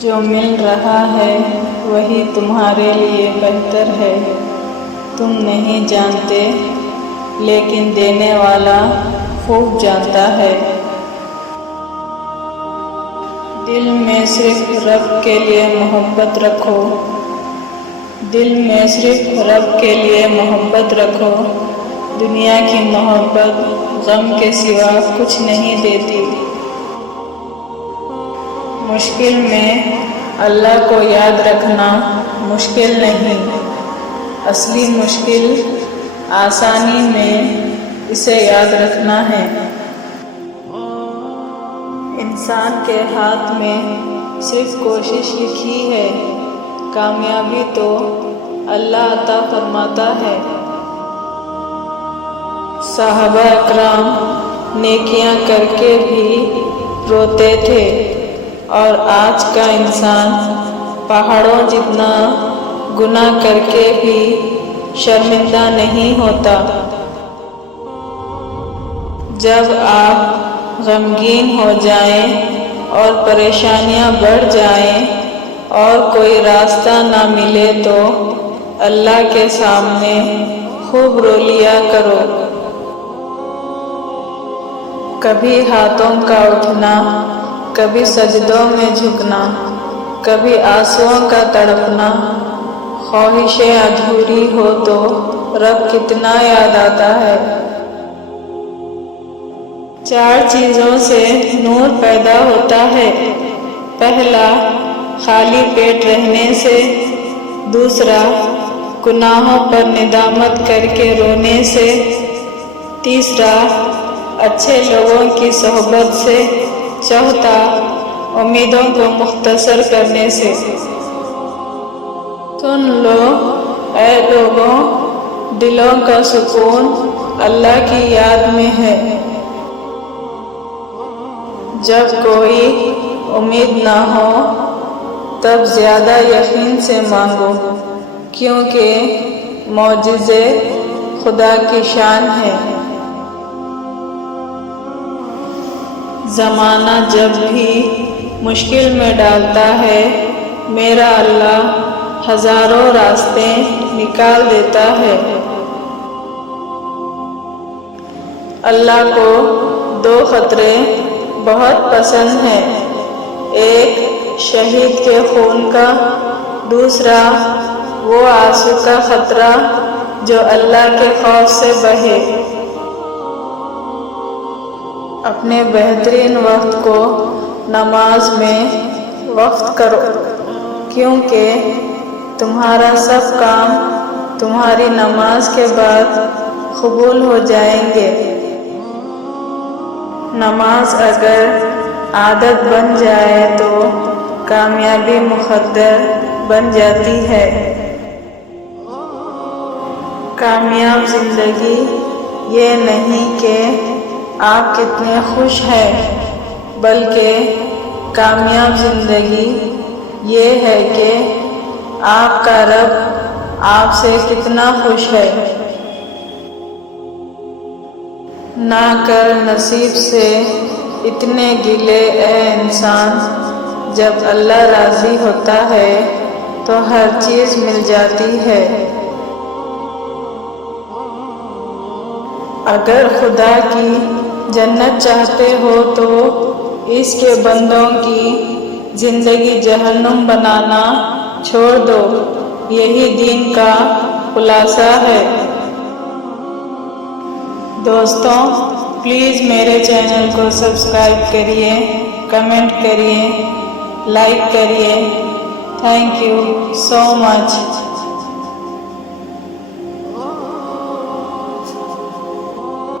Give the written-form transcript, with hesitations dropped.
جو مل رہا ہے وہی تمہارے لیے بہتر ہے، تم نہیں جانتے لیکن دینے والا خوب جانتا ہے۔ دل میں صرف رب کے لیے محبت رکھو، دل میں صرف رب کے لیے محبت رکھو۔ دنیا کی محبت غم کے سوا کچھ نہیں دیتی۔ مشکل میں اللہ کو یاد رکھنا مشکل نہیں، اصلی مشکل آسانی میں اسے یاد رکھنا ہے۔ انسان کے ہاتھ میں صرف کوشش لکھی ہے، کامیابی تو اللہ عطا فرماتا ہے۔ صحابہ اکرام نیکیاں کر کے بھی روتے تھے، اور آج کا انسان پہاڑوں جتنا گناہ کر کے بھی شرمندہ نہیں ہوتا۔ جب آپ غمگین ہو جائیں اور پریشانیاں بڑھ جائیں اور کوئی راستہ نہ ملے تو اللہ کے سامنے خوب رو لیا کرو۔ کبھی ہاتھوں کا اٹھنا، کبھی سجدوں میں جھکنا، کبھی آنسوؤں کا تڑپنا، خواہشیں ادھوری ہو تو رب کتنا یاد آتا ہے۔ 4 چیزوں سے نور پیدا ہوتا ہے۔ پہلا، خالی پیٹ رہنے سے، دوسرا، گناہوں پر ندامت کر کے رونے سے، تیسرا، اچھے لوگوں کی صحبت سے، چوتھا، امیدوں کو مختصر کرنے سے۔ سن لو اے لوگوں، دلوں کا سکون اللہ کی یاد میں ہے۔ جب کوئی امید نہ ہو تب زیادہ یقین سے مانگو، کیونکہ معجزے خدا کی شان ہے۔ زمانہ جب بھی مشکل میں ڈالتا ہے، میرا اللہ ہزاروں راستے نکال دیتا ہے۔ اللہ کو 2 خطرے بہت پسند ہیں، ایک شہید کے خون کا، دوسرا وہ آنسو کا خطرہ جو اللہ کے خوف سے بہے۔ اپنے بہترین وقت کو نماز میں وقف کرو، کیونکہ تمہارا سب کام تمہاری نماز کے بعد قبول ہو جائیں گے۔ نماز اگر عادت بن جائے تو کامیابی مقدر بن جاتی ہے۔ کامیاب زندگی یہ نہیں کہ آپ کتنے خوش ہیں، بلکہ کامیاب زندگی یہ ہے کہ آپ کا رب آپ سے کتنا خوش ہے۔ نہ کر نصیب سے اتنے گلے اے انسان، جب اللہ راضی ہوتا ہے تو ہر چیز مل جاتی ہے۔ اگر خدا کی جنت چاہتے ہو تو اس کے بندوں کی زندگی جہنم بنانا چھوڑ دو، یہی دین کا خلاصہ ہے۔ دوستوں، پلیز میرے چینل کو سبسکرائب کریے، کمنٹ کریے، لائک کریے۔ Thank you so much.